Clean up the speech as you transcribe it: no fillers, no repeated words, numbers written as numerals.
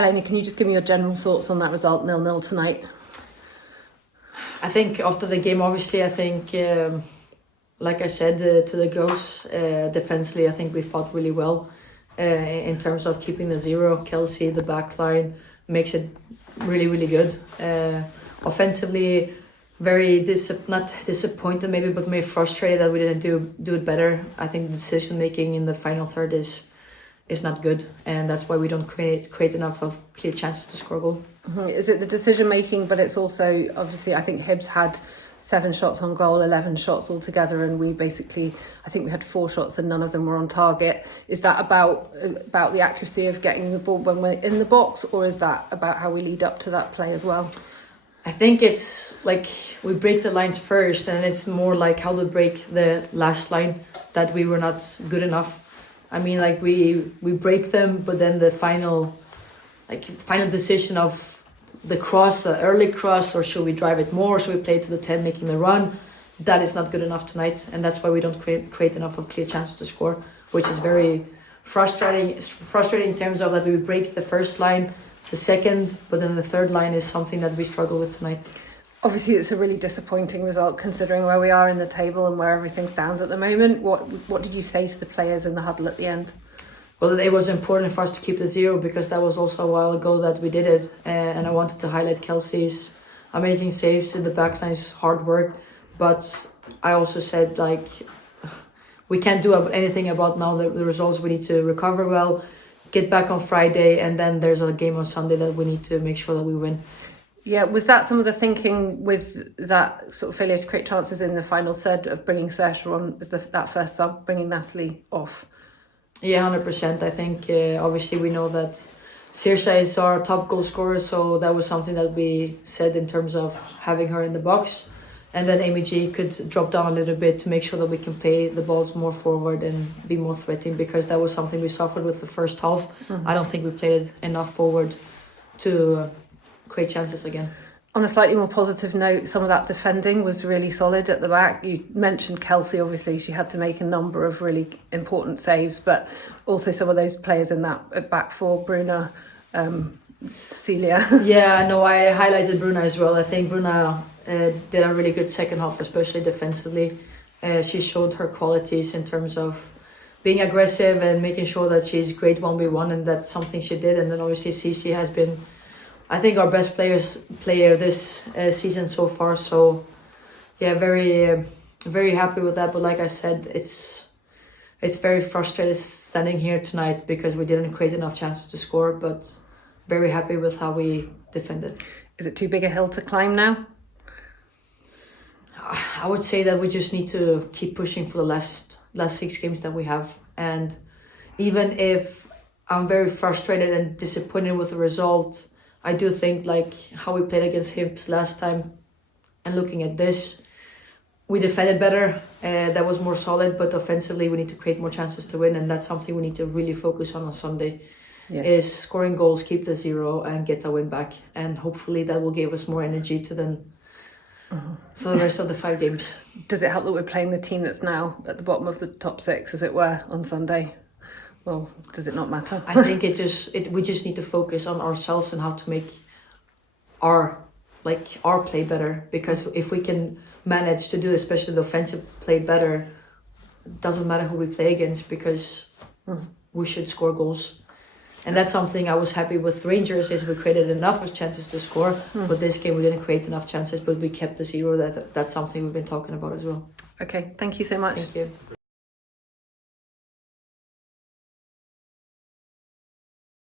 Elena, can you just give me your general thoughts on that result, 0-0 tonight? I think after the game, obviously, I think, like I said to the girls, defensively, I think we fought really well in terms of keeping the zero. Kelsey, the back line, makes it really, really good. Offensively, very not disappointed maybe, but maybe frustrated that we didn't do it better. I think the decision making in the final third is not good, and that's why we don't create enough of clear chances to score a goal. Is it the decision making, but it's also, obviously, I think Hibs had 7 shots on goal, 11 shots altogether, and we basically, I think we had 4 shots and none of them were on target. Is that about the accuracy of getting the ball when we're in the box, or is that about how we lead up to that play as well? I think it's like we break the lines first, and it's more like how to break the last line, that we were not good enough. I mean, like we break them, but then the final decision of the cross, the early cross, or should we drive it more, should we play to the 10 making the run, that is not good enough tonight, and that's why we don't create enough of clear chances to score, which is very frustrating. It's frustrating in terms of that we break the first line, the second, but then the third line is something that we struggle with tonight. Obviously, it's a really disappointing result considering where we are in the table and where everything stands at the moment. What did you say to the players in the huddle at the end? Well, it was important for us to keep the zero because that was also a while ago that we did it, and I wanted to highlight Kelsey's amazing saves in the backline's hard work. But I also said, like, we can't do anything about now the results. We need to recover well, get back on Friday, and then there's a game on Sunday that we need to make sure that we win. Yeah, was that some of the thinking with that sort of failure to create chances in the final third of bringing Saoirse on as that first sub, bringing Natalie off? Yeah, 100%. I think obviously we know that Saoirse is our top goal scorer, so that was something that we said in terms of having her in the box. And then Amy G could drop down a little bit to make sure that we can play the balls more forward and be more threatening, because that was something we suffered with the first half. Mm-hmm. I don't think we played enough forward to create chances again. On a slightly more positive note, some of that defending was really solid at the back. You mentioned Kelsey, obviously she had to make a number of really important saves, but also some of those players in that back four, Bruna, Celia. Yeah, no, I highlighted Bruna as well. I think Bruna did a really good second half, especially defensively. She showed her qualities in terms of being aggressive and making sure that she's great 1v1, and that's something she did. And then obviously Cici has been, I think, our best player this season so far. So yeah, very very happy with that. But like I said, it's very frustrating standing here tonight because we didn't create enough chances to score. But very happy with how we defended. Is it too big a hill to climb now? I would say that we just need to keep pushing for the last 6 games that we have. And even if I'm very frustrated and disappointed with the result, I do think like how we played against Hibs last time, and looking at this, we defended better, that was more solid, but offensively we need to create more chances to win, and that's something we need to really focus on Sunday. Yeah. Is scoring goals, keep the zero and get a win back, and hopefully that will give us more energy to then for the rest of the 5 games. Does it help that we're playing the team that's now at the bottom of the top 6, as it were, on Sunday? Well, does it not matter? I think we just need to focus on ourselves and how to make our play better, because if we can manage to do especially the offensive play better, it doesn't matter who we play against, because we should score goals. And that's something I was happy with Rangers, is we created enough of chances to score, but this game we didn't create enough chances, but we kept the zero. That's something we've been talking about as well. Okay, thank you so much. Thank you.